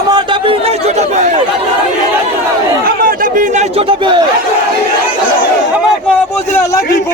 আমার দাবি নাই ছোটাবে, আমার দাবি নাই ছোটাবে, আমার বজরা লাগিব,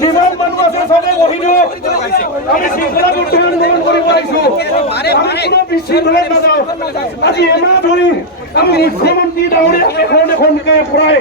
যিমান মানুহ আছে সবে বহি দিয়ক। আমি শৃংখলাত উত্তৰণ কৰিব আহিছোঁ, বিশৃংখলাত নাযাওঁ। আজি এমাহ ধৰি আমি মুখ্যমন্ত্ৰী ডাঙৰীয়াক এখন এখনকৈ পৰাই